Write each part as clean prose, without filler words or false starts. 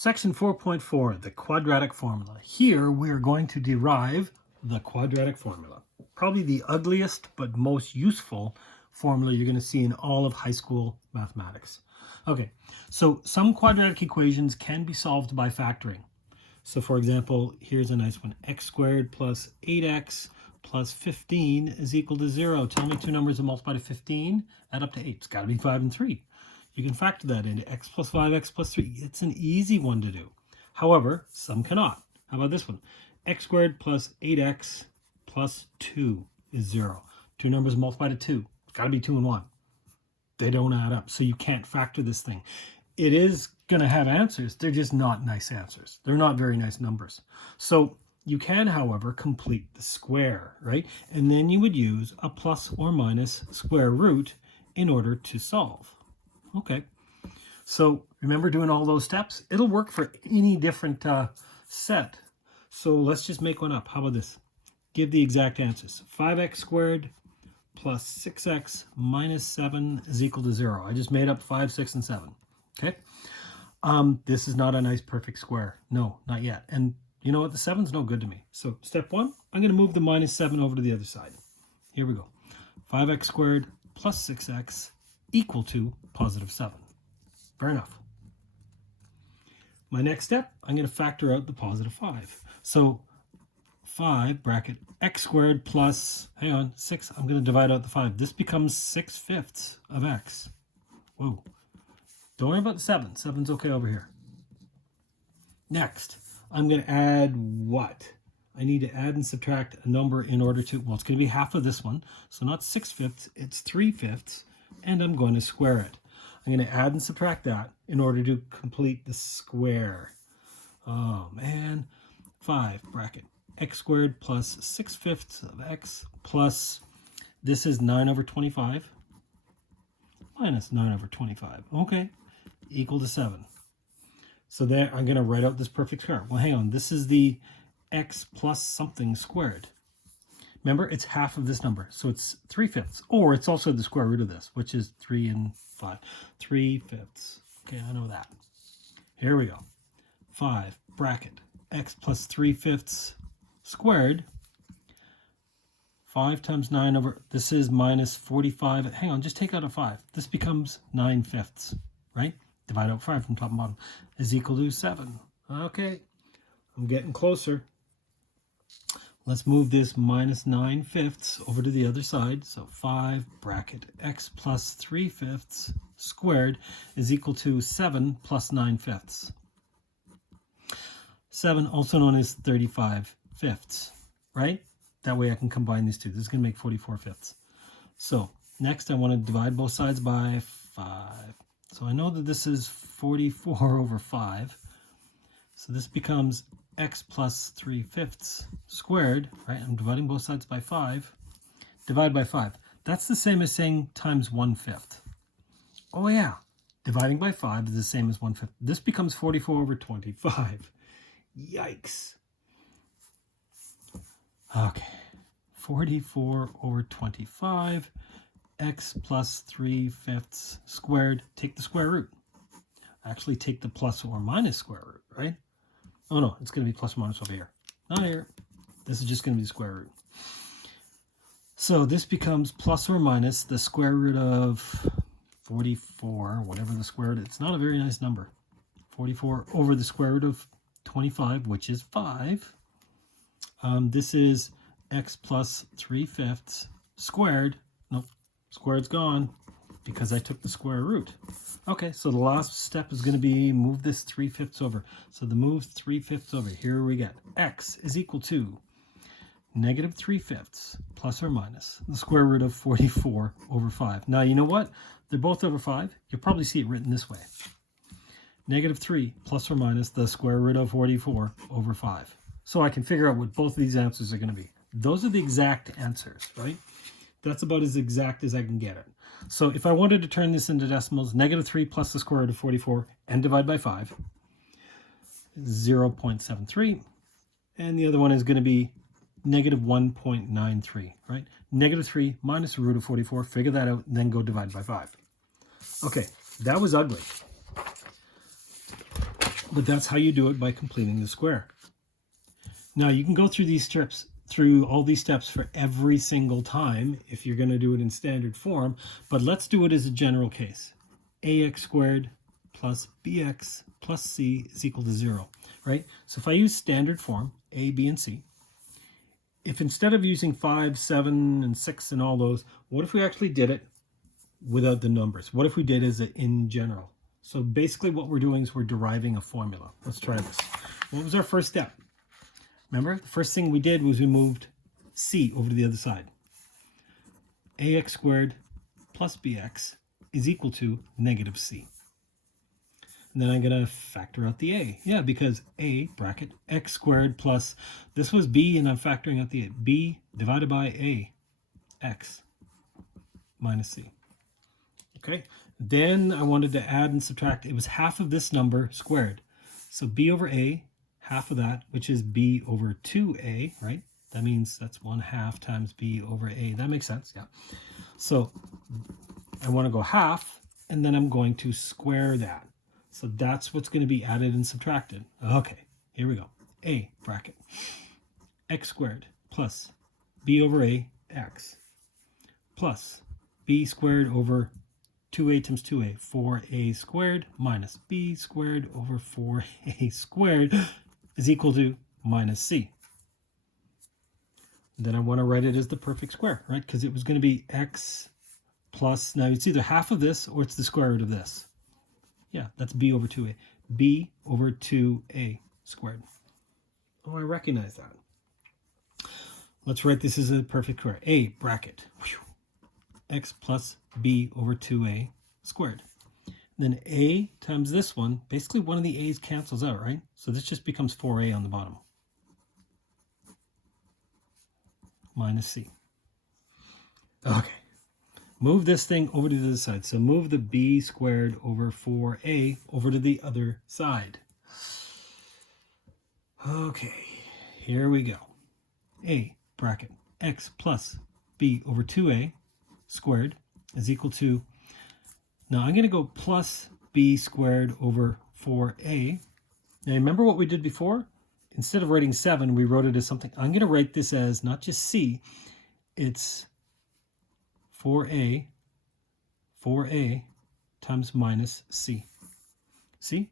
Section 4.4, the quadratic formula. Here we are going to derive the quadratic formula. Probably the ugliest but most useful formula you're going to see in all of high school mathematics. Okay, so some quadratic equations can be solved by factoring. So for example, here's a nice one. X squared plus 8x plus 15 is equal to 0. Tell me two numbers that multiply to 15, add up to 8. It's got to be 5 and 3. You can factor that into x plus 5, x plus 3. It's an easy one to do. However, some cannot. How about this one? X squared plus 8x plus 2 is 0. Two numbers multiply to 2. It's got to be 2 and 1. They don't add up, so you can't factor this thing. It is going to have answers. They're just not nice answers. They're not very nice numbers. So you can, however, complete the square, right? And then you would use a plus or minus square root in order to solve. Okay, so remember doing all those steps? It'll work for any different set. So let's just make one up. How about this? Give the exact answers. 5x squared plus 6x minus 7 is equal to 0. I just made up 5, 6, and 7. Okay, this is not a nice perfect square. No, not yet. And you know what? The 7's no good to me. So step 1, I'm going to move the minus 7 over to the other side. Here we go. 5x squared plus 6x equal to positive 7. Fair enough. My next step, I'm going to factor out the positive 5. So 5 bracket x squared plus, hang on, 6. I'm going to divide out the 5. This becomes 6/5 of x. Whoa. Don't worry about the 7. 7's okay over here. Next, I'm going to add what? I need to add and subtract a number in order to, well, it's going to be half of this one. So not 6/5, it's 3/5. And I'm going to square it. I'm going to add and subtract that in order to complete the square. Oh man, 5 bracket x squared plus 6/5 of x plus, this is 9 over 25 minus 9 over 25. Okay, equal to 7. So there, I'm going to write out this perfect square. Well, hang on, this is the x plus something squared. Remember, it's half of this number, so it's 3/5, or it's also the square root of this, which is 3 and 5. 3/5. Okay, I know that. Here we go. 5 bracket x plus 3/5 squared. 5 times 9 over, this is minus 45. Hang on, just take out a 5. This becomes 9/5, right? Divide out 5 from top and bottom is equal to 7. Okay, I'm getting closer. Let's move this minus 9/5 over to the other side. So 5 bracket x plus 3/5 squared is equal to 7 plus 9/5. 7, also known as 35/5, right? That way I can combine these two. This is going to make 44/5. So next I want to divide both sides by 5. So I know that this is 44 over 5. So this becomes x plus 3/5 squared, right? I'm dividing both sides by 5. Divide by 5. That's the same as saying times 1/5. Oh yeah, dividing by 5 is the same as 1/5. This becomes 44 over 25. Yikes. Okay, 44 over 25, x plus 3/5 squared. Take the square root. Actually take the plus or minus square root, right? Oh no, it's going to be plus or minus over here. Not here. This is just going to be the square root. So this becomes plus or minus the square root of 44, whatever the square root is. It's not a very nice number. 44 over the square root of 25, which is 5. This is x plus 3/5 squared. Nope, squared's gone because I took the square root. Okay, so the last step is going to be move this 3/5 over. So the move 3/5 over, here we get x is equal to negative 3/5 plus or minus the square root of 44 over 5. Now, you know what? They're both over 5. You'll probably see it written this way. Negative 3 plus or minus the square root of 44 over 5. So I can figure out what both of these answers are going to be. Those are the exact answers, right? That's about as exact as I can get it. So if I wanted to turn this into decimals, negative 3 plus the square root of 44 and divide by 5, 0.73. And the other one is going to be negative 1.93, right? Negative 3 minus the root of 44, figure that out, and then go divide by 5. Okay, that was ugly. But that's how you do it, by completing the square. Now you can go through these steps, through all these steps for every single time if you're going to do it in standard form, but let's do it as a general case. Ax squared plus bx plus c is equal to 0, right? So if I use standard form, a, b, and c, if instead of using 5, 7, and 6 and all those, what if we actually did it without the numbers? What if we did as in general? So basically what we're doing is we're deriving a formula. Let's try this. What was our first step? Remember, the first thing we did was we moved c over to the other side. Ax squared plus bx is equal to negative c. And then I'm going to factor out the a. Yeah, because a bracket x squared plus, this was b and I'm factoring out the a. B divided by a, x minus c. Okay, then I wanted to add and subtract. It was half of this number squared. So b over a, half of that, which is b over 2a, right? That means that's 1/2 times b over a. That makes sense, yeah. So I want to go half, and then I'm going to square that. So that's what's going to be added and subtracted. Okay, here we go. A bracket x squared plus b over a x plus b squared over 2a times 2a, 4a squared minus b squared over 4a squared is equal to minus c. Then I want to write it as the perfect square, right? Because it was going to be x plus, now it's either half of this or it's the square root of this. Yeah, that's b over 2a. b over 2a squared. Oh, I recognize that. Let's write this as a perfect square. A bracket x plus b over 2a squared. Then a times this one, basically one of the a's cancels out, right? So this just becomes 4a on the bottom. Minus c. Okay. Move this thing over to the other side. So move the b squared over 4a over to the other side. Okay, here we go. A bracket x plus b over 2a squared is equal to, now I'm going to go plus b squared over 4a. Now remember what we did before? Instead of writing 7, we wrote it as something. I'm going to write this as not just c, it's 4a times minus c. See?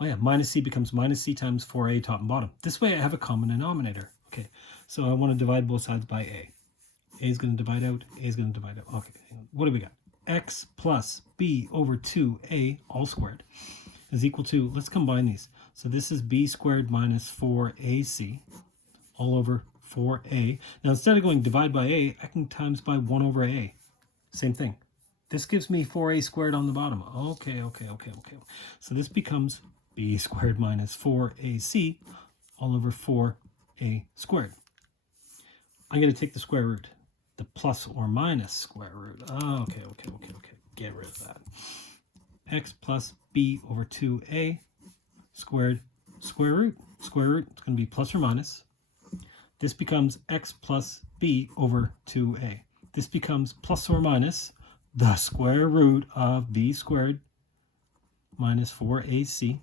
Oh yeah, minus c becomes minus c times 4a top and bottom. This way I have a common denominator. Okay, so I want to divide both sides by a. A is going to divide out, a is going to divide out. Okay, what do we got? X plus b over 2a all squared is equal to, let's combine these. So this is b squared minus 4ac all over 4a. Now instead of going divide by a, I can times by 1 over a. Same thing. This gives me 4a squared on the bottom. Okay. So this becomes b squared minus 4ac all over 4a squared. I'm going to take the square root, the plus or minus square root. Okay. Get rid of that. X plus b over 2a squared square root. Square root, it's going to be plus or minus. This becomes x plus b over 2a. This becomes plus or minus the square root of b squared minus 4ac,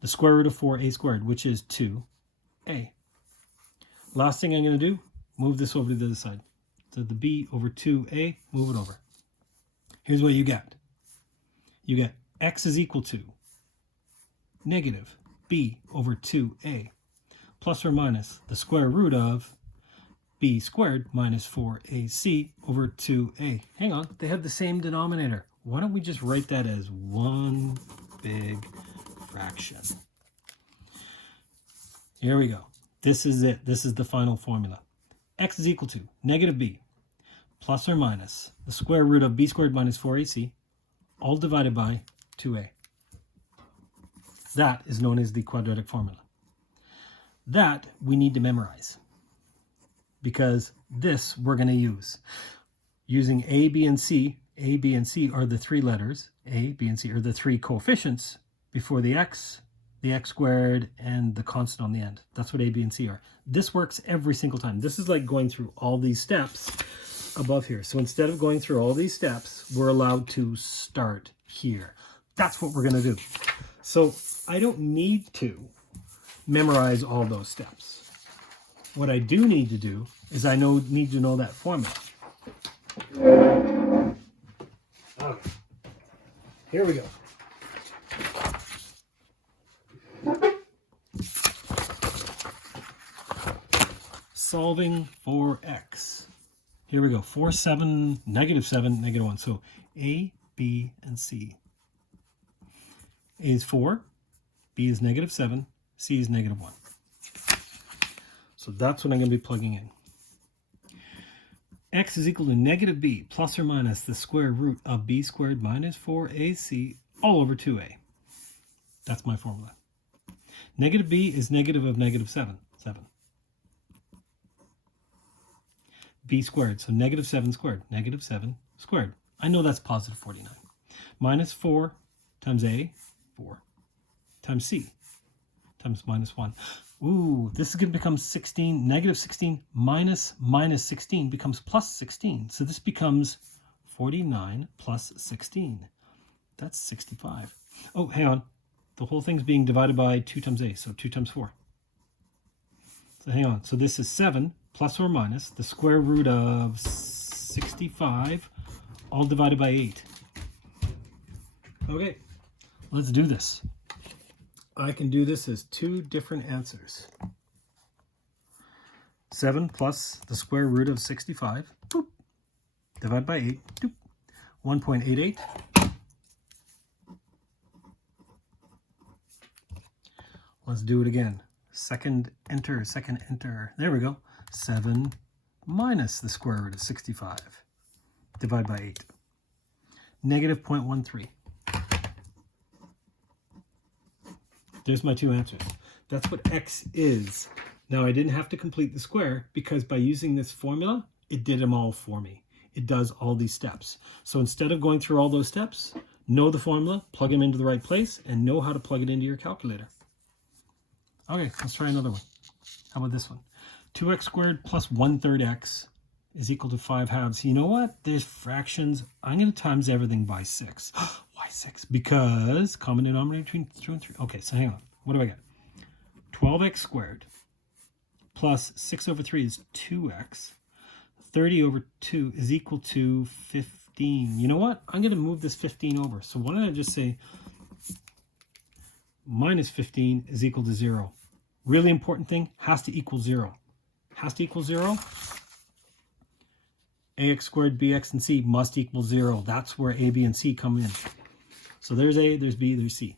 the square root of 4a squared, which is 2a. Last thing I'm going to do, move this over to the other side. So the b over 2a, move it over. Here's what you get. You get x is equal to negative b over 2a plus or minus the square root of b squared minus 4ac over 2a. Hang on, they have the same denominator. Why don't we just write that as one big fraction? Here we go. This is it. This is the final formula. X is equal to negative b plus or minus the square root of b squared minus 4ac all divided by 2a. That is known as the quadratic formula. That we need to memorize, because this we're going to use. Using A, B, and C, A, B, and C are the three letters. A, B, and C are the three coefficients before the x squared, and the constant on the end. That's what A, B, and C are. This works every single time. This is like going through all these steps above here. So instead of going through all these steps, we're allowed to start here. That's what we're going to do. So I don't need to memorize all those steps. What I do need to do is need to know that formula. Okay. Here we go. Solving for x. Here we go. 4, 7, -7, -1. So A, B, and C. A is 4, B is -7, C is -1. So that's what I'm going to be plugging in. X is equal to -b plus or minus the square root of b squared minus 4ac all over 2a. That's my formula. -b is negative of -7, 7. B squared, so -7 squared, -7 squared. I know that's positive 49. Minus 4 times a, 4, times c, times -1. Ooh, this is going to become 16, -16 minus -16 becomes plus 16. So this becomes 49 plus 16. That's 65. Oh, hang on. The whole thing's being divided by 2 times a, so 2 times 4. So hang on. So this is 7 plus or minus the square root of 65 all divided by 8. Okay, let's do this. I can do this as 2 different answers. 7 plus the square root of 65, boop, divided by 8, doop, 1.88. Let's do it again. Second enter. There we go. 7 minus the square root of 65, divided by 8. -0.13. There's my 2 answers. That's what x is. Now, I didn't have to complete the square because by using this formula, it did them all for me. It does all these steps. So instead of going through all those steps, know the formula, plug them into the right place, and know how to plug it into your calculator. Okay, let's try another one. How about this one? 2x squared plus 1/3 x is equal to 5/2. You know what? There's fractions. I'm going to times everything by 6. Why 6? Because common denominator between 2 and 3. Okay, so hang on. What do I get? 12x squared plus 6 over 3 is 2x. 30 over 2 is equal to 15. You know what? I'm going to move this 15 over. So why don't I just say minus 15 is equal to 0. Really important thing, has to equal 0. Has to equal 0. Ax squared, bx, and c must equal 0. That's where a, b, and c come in. So there's a, there's b, there's c.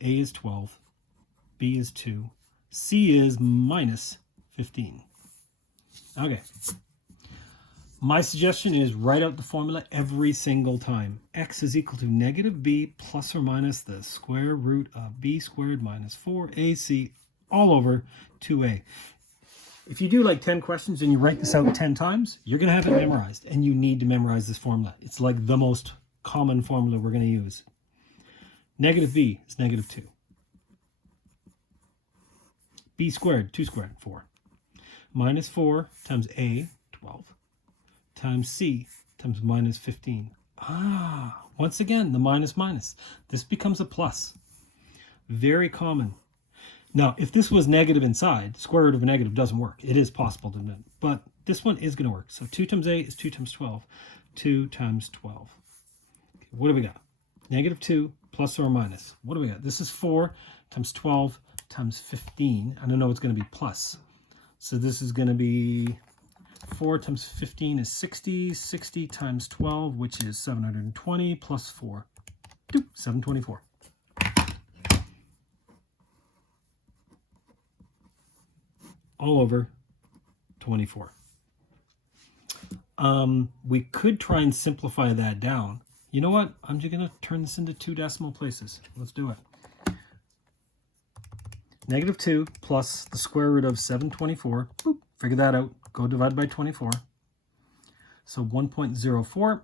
A is 12, b is 2, c is minus 15. Okay. My suggestion is write out the formula every single time. X is equal to -b plus or minus the square root of b squared minus 4ac all over 2a. If you do like 10 questions and you write this out 10 times, you're going to have it memorized, and you need to memorize this formula. It's like the most common formula we're going to use. -b is -2. B squared, 2 squared, 4. Minus 4 times a, 12, times c times minus 15. Once again, the minus. This becomes a plus. Very common. Now, if this was negative inside, square root of a negative doesn't work. It is possible to do, but this one is going to work. So 2 times a is 2 times 12. 2 times 12. Okay, what do we got? -2 plus or minus. What do we got? This is 4 times 12 times 15. I don't know, it's going to be plus. So this is going to be 4 times 15 is 60. 60 times 12, which is 720 plus 4. 724. All over 24. We could try and simplify that down. You know what? I'm just going to turn this into 2 decimal places. Let's do it. -2 plus the square root of 724. Boop, figure that out. Go divide by 24. So 1.04.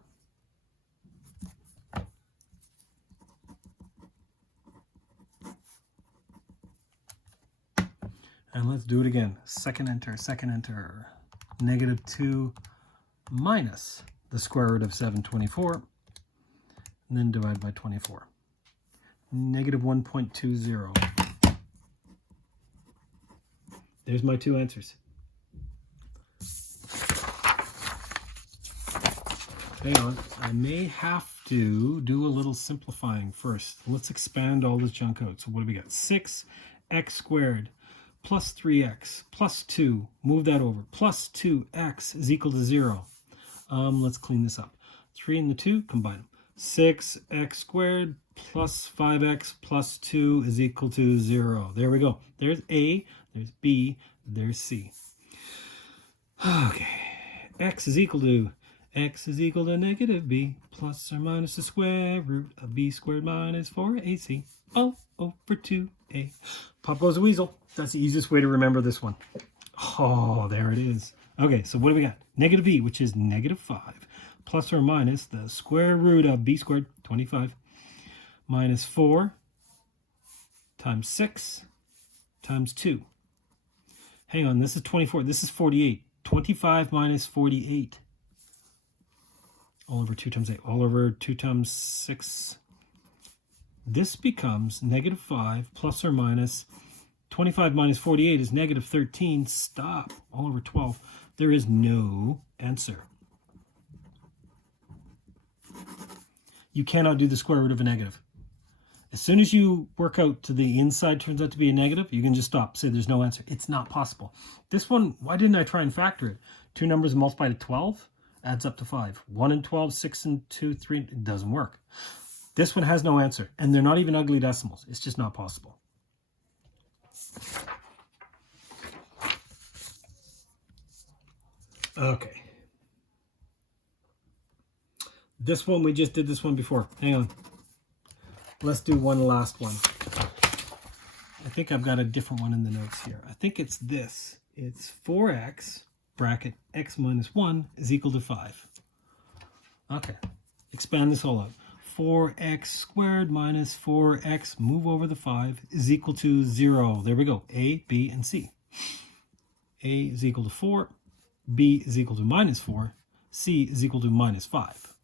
And let's do it again. Second enter. -2 minus the square root of 724. And then divide by 24. negative 1.20. There's my two answers. Hang on, I may have to do a little simplifying first. Let's expand all this junk out. So what do we got? 6x squared plus 3x plus 2. Move that over. Plus 2x is equal to 0. Let's clean this up. 3 and the 2, combine them. 6x squared plus 5x plus 2 is equal to 0. There we go. There's A, there's B, there's C. Okay, x is equal to negative b plus or minus the square root of b squared minus 4ac all over 2a. Pop goes the weasel. That's the easiest way to remember this one. Oh, there it is. Okay, so what do we got? Negative b, which is negative 5, plus or minus the square root of b squared, 25, minus 4 times 6 times 2. Hang on, this is 24. This is 48. 25 minus 48. All over 2 times 8. All over 2 times 6. This becomes negative 5 plus or minus 25 minus 48 is negative 13. Stop. All over 12. There is no answer. You cannot do the square root of a negative. As soon as you work out to the inside turns out to be a negative, you can just stop. Say there's no answer. It's not possible. This one, why didn't I try and factor it? Two numbers multiplied to 12 adds up to 5. 1 and 12, 6 and 2, 3. It doesn't work. This one has no answer. And they're not even ugly decimals. It's just not possible. Okay. This one, we just did this one before. Hang on. Let's do one last one. I think I've got a different one in the notes here. I think it's this. It's 4x bracket x minus 1 is equal to 5. Okay. Expand this all out. 4x squared minus 4x, move over the 5, is equal to 0. There we go. A, B, and C. A is equal to 4. B is equal to minus 4. C is equal to minus 5.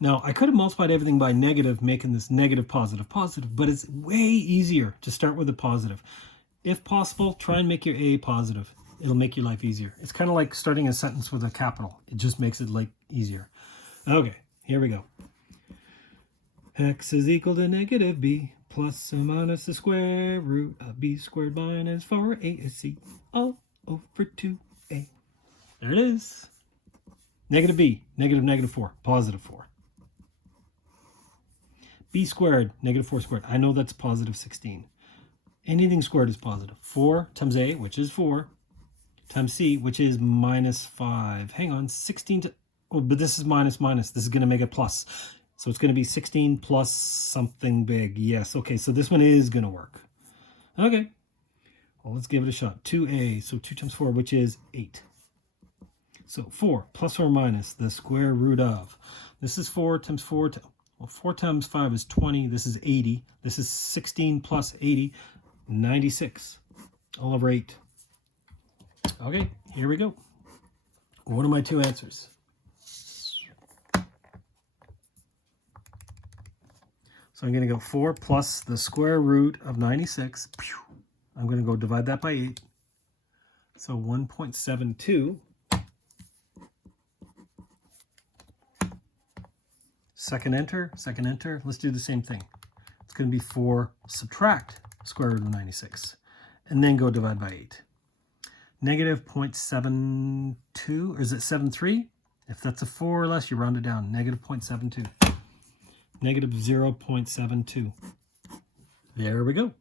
Now, I could have multiplied everything by negative, making this negative, positive, positive, but it's way easier to start with a positive. If possible, try and make your A positive. It'll make your life easier. It's kind of like starting a sentence with a capital. It just makes it like easier. Okay, here we go. X is equal to negative b plus or minus the square root of b squared minus 4ac all over 2a. There it is. Negative b, negative 4, positive 4. B squared, negative 4 squared. I know that's positive 16. Anything squared is positive. 4 times A, which is 4, times C, which is minus 5. Hang on, 16 to... Oh, but this is minus minus. This is going to make it plus. So it's going to be 16 plus something big. Yes, okay, so this one is going to work. Okay. Well, let's give it a shot. 2A, so 2 times 4, which is 8. So 4 plus or minus the square root of. This is 4 times 4 to... Well, 4 times 5 is 20. This is 80. This is 16 plus 80, 96. All over 8. Okay, here we go. What are my two answers? So I'm going to go 4 plus the square root of 96. I'm going to go divide that by 8. So 1.72. Second enter. Let's do the same thing. It's going to be 4 subtract square root of 96. And then go divide by 8. Negative 0.72, or is it 73? If that's a 4 or less, you round it down. Negative 0.72. Negative 0.72. There we go.